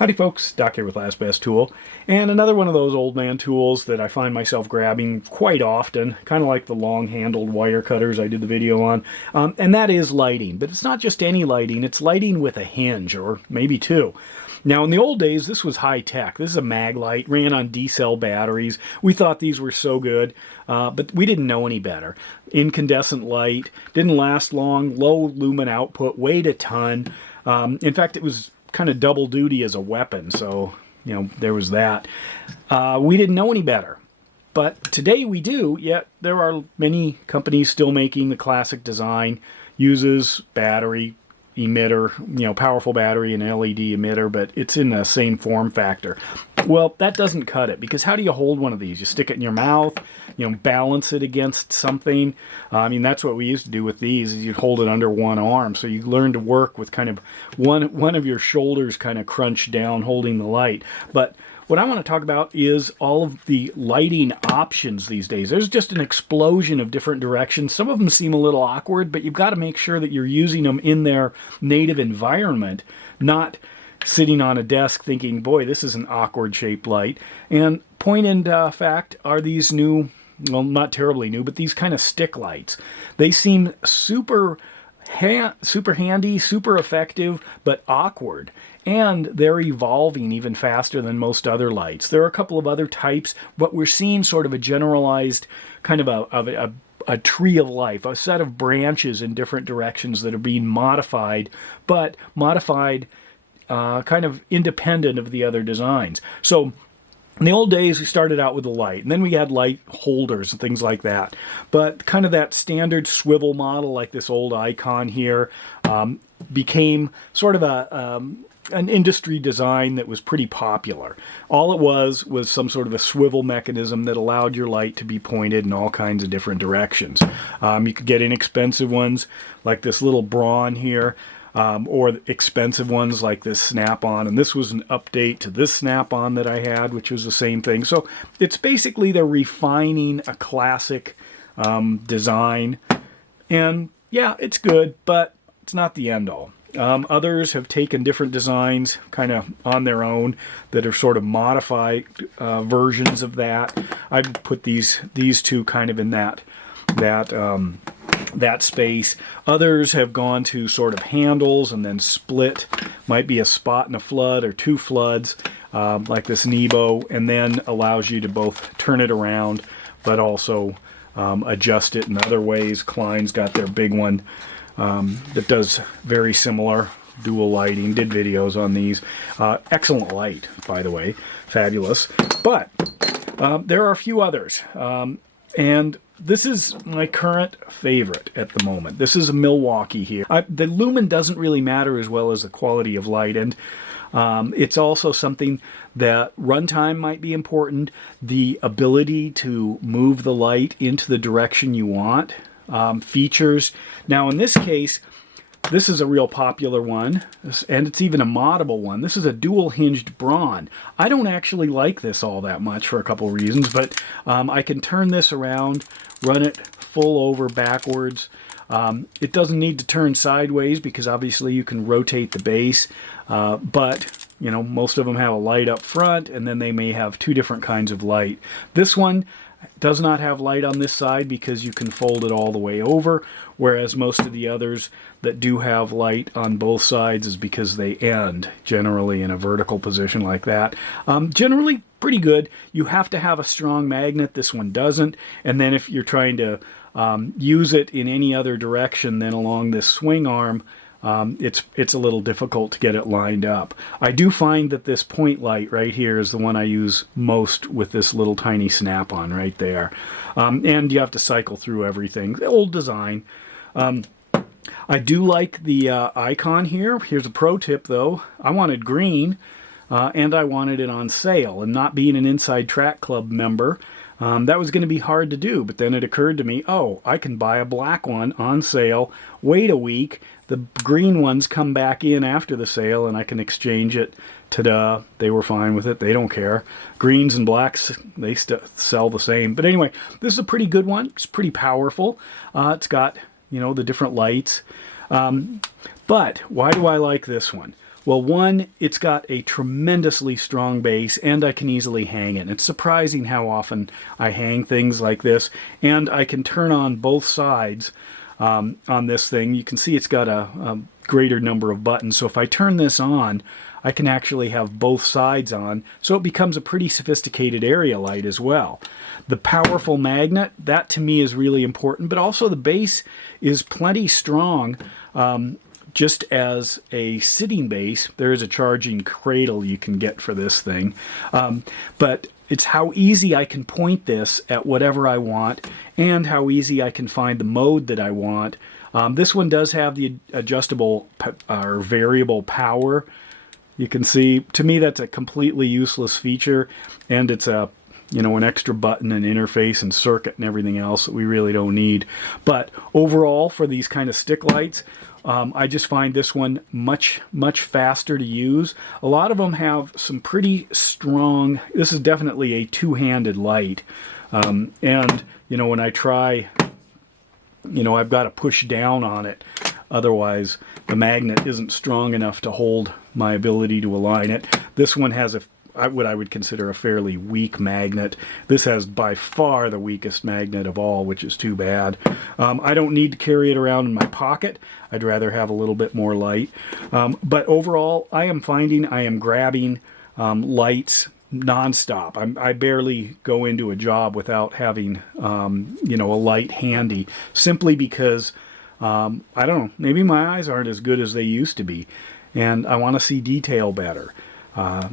Howdy folks, Doc here with Last Best Tool, and another one of those old man tools that I find myself grabbing quite often, kind of like the long-handled wire cutters I did the video on, and that is lighting. But it's not just any lighting, it's lighting with a hinge, or maybe two. Now in the old days, this was high-tech. This is a mag light, ran on D-cell batteries. We thought these were so good, but we didn't know any better. Incandescent light, didn't last long, low lumen output, weighed a ton. In fact, it was kind of double duty as a weapon, so you know there was that. We didn't know any better, but today we do. Yet there are many companies still making the classic design, uses battery emitter, powerful battery and LED emitter, but it's in the same form factor. Well, that doesn't cut it, because how do you hold one of these? You stick it in your mouth, balance it against something. I mean, that's what we used to do with these, is you'd hold it under one arm. So you learn to work with kind of one of your shoulders kind of crunched down holding the light. But what I want to talk about is all of the lighting options these days. There's just an explosion of different directions. Some of them seem a little awkward, but you've got to make sure that you're using them in their native environment, not sitting on a desk thinking, boy, this is an awkward shaped light. And point and fact are these new, well, not terribly new, but these kind of stick lights. They seem super handy, super effective, but awkward. And they're evolving even faster than most other lights. There are a couple of other types, but we're seeing sort of a generalized kind of a tree of life, a set of branches in different directions that are being modified, but modified kind of independent of the other designs. So in the old days, we started out with a light, and then we had light holders and things like that. But kind of that standard swivel model, like this old icon here, became sort of an industry design that was pretty popular. All it was some sort of a swivel mechanism that allowed your light to be pointed in all kinds of different directions. You could get inexpensive ones like this little Braun here, or expensive ones like this Snap-on, and this was an update to this Snap-on that I had, which was the same thing. So it's basically they're refining a classic design, and yeah, it's good, but it's not the end-all. Others have taken different designs kind of on their own that are sort of modified versions of that. I'd put these two kind of in that space. Others have gone to sort of handles and then split. Might be a spot and a flood or two floods, like this Nebo, and then allows you to both turn it around but also adjust it in other ways. Klein's got their big one that does very similar dual lighting. Did videos on these. Excellent light, by the way. Fabulous. But there are a few others. And this is my current favorite at the moment. This is a Milwaukee here. The lumen doesn't really matter as well as the quality of light, and it's also something that runtime might be important. The ability to move the light into the direction you want. Features. Now in this case, this is a real popular one, and it's even a moddable one. This is a dual hinged Braun. I don't actually like this all that much for a couple of reasons, but I can turn this around, run it full over backwards. It doesn't need to turn sideways because obviously you can rotate the base, but most of them have a light up front, and then they may have two different kinds of light. This one does not have light on this side because you can fold it all the way over, whereas most of the others that do have light on both sides is because they end generally in a vertical position like that. Generally pretty good. You have to have a strong magnet. This one doesn't. And then if you're trying to use it in any other direction than along this swing arm, it's a little difficult to get it lined up. I do find that this point light right here is the one I use most with this little tiny Snap-on right there. And you have to cycle through everything. The old design. I do like the icon here. Here's a pro tip though. I wanted green, and I wanted it on sale. And not being an Inside Track Club member, that was going to be hard to do. But then it occurred to me, oh, I can buy a black one on sale, wait a week, the green ones come back in after the sale, and I can exchange it. Ta-da, they were fine with it. They don't care. Greens and blacks, they sell the same. But anyway, this is a pretty good one. It's pretty powerful. It's got, the different lights. But why do I like this one? Well, one, it's got a tremendously strong base, and I can easily hang it. It's surprising how often I hang things like this, and I can turn on both sides on this thing. You can see it's got a greater number of buttons, so if I turn this on, I can actually have both sides on, so it becomes a pretty sophisticated area light as well. The powerful magnet, that to me is really important, but also the base is plenty strong. Just as a sitting base, there is a charging cradle you can get for this thing. But it's how easy I can point this at whatever I want, and how easy I can find the mode that I want. This one does have the adjustable or variable power. You can see, to me, that's a completely useless feature, and it's a an extra button and interface and circuit and everything else that we really don't need. But overall, for these kind of stick lights, I just find this one much faster to use. A lot of them have some pretty strong, this is definitely a two-handed light. And, when I try, I've got to push down on it. Otherwise, the magnet isn't strong enough to hold my ability to align it. This one has what I would consider a fairly weak magnet. This has by far the weakest magnet of all, which is too bad. I don't need to carry it around in my pocket. I'd rather have a little bit more light. But overall, I am finding I am grabbing lights nonstop. I barely go into a job without having a light handy, simply because I don't know, maybe my eyes aren't as good as they used to be, and I want to see detail better.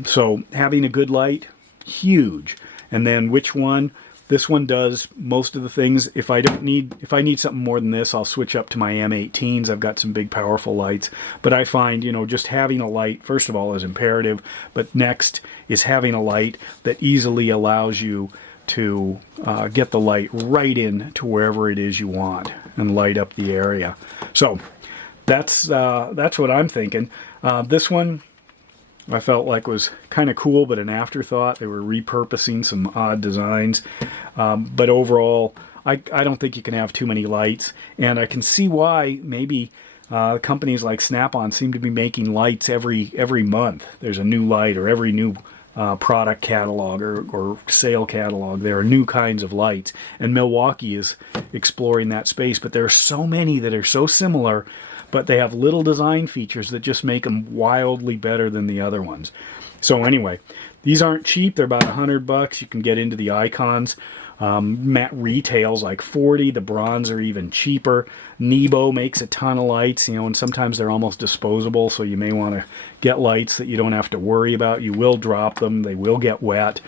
So having a good light, huge. And then which one? This one does most of the things. If I need something more than this, I'll switch up to my M18s. I've got some big powerful lights. But I find, just having a light, first of all, is imperative. But next is having a light that easily allows you to get the light right in to wherever it is you want and light up the area. So that's what I'm thinking. This one I felt like was kind of cool, but an afterthought. They were repurposing some odd designs. But overall, I don't think you can have too many lights. And I can see why maybe companies like Snap-on seem to be making lights every month. There's a new light, or every new product catalog or sale catalog. There are new kinds of lights. And Milwaukee is exploring that space. But there are so many that are so similar, but they have little design features that just make them wildly better than the other ones. So anyway, these aren't cheap. They're about $100. You can get into the icons. Matt retails like 40. The bronze are even cheaper. Nebo makes a ton of lights, and sometimes they're almost disposable, so you may want to get lights that you don't have to worry about. You will drop them. They will get wet.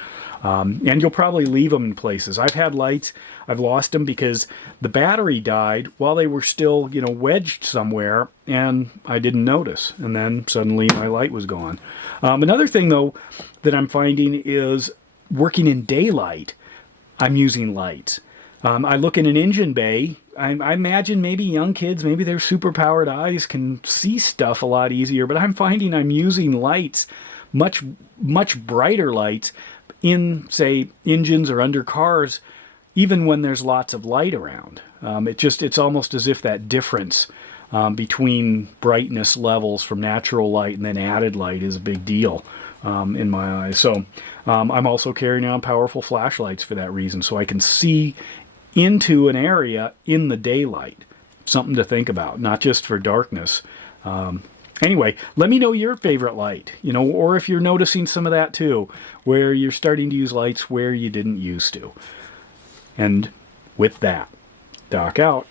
And you'll probably leave them in places. I've had lights, I've lost them because the battery died while they were still, wedged somewhere, and I didn't notice. And then suddenly my light was gone. Another thing, though, that I'm finding is working in daylight, I'm using lights. I look in an engine bay. I imagine maybe young kids, maybe their super-powered eyes can see stuff a lot easier, but I'm finding I'm using lights, much brighter lights, in, say, engines or under cars, even when there's lots of light around. It's almost as if that difference between brightness levels from natural light and then added light is a big deal in my eyes. So I'm also carrying on powerful flashlights for that reason, so I can see into an area in the daylight. Something to think about, not just for darkness. Anyway, let me know your favorite light, or if you're noticing some of that too, where you're starting to use lights where you didn't used to. And with that, Doc out.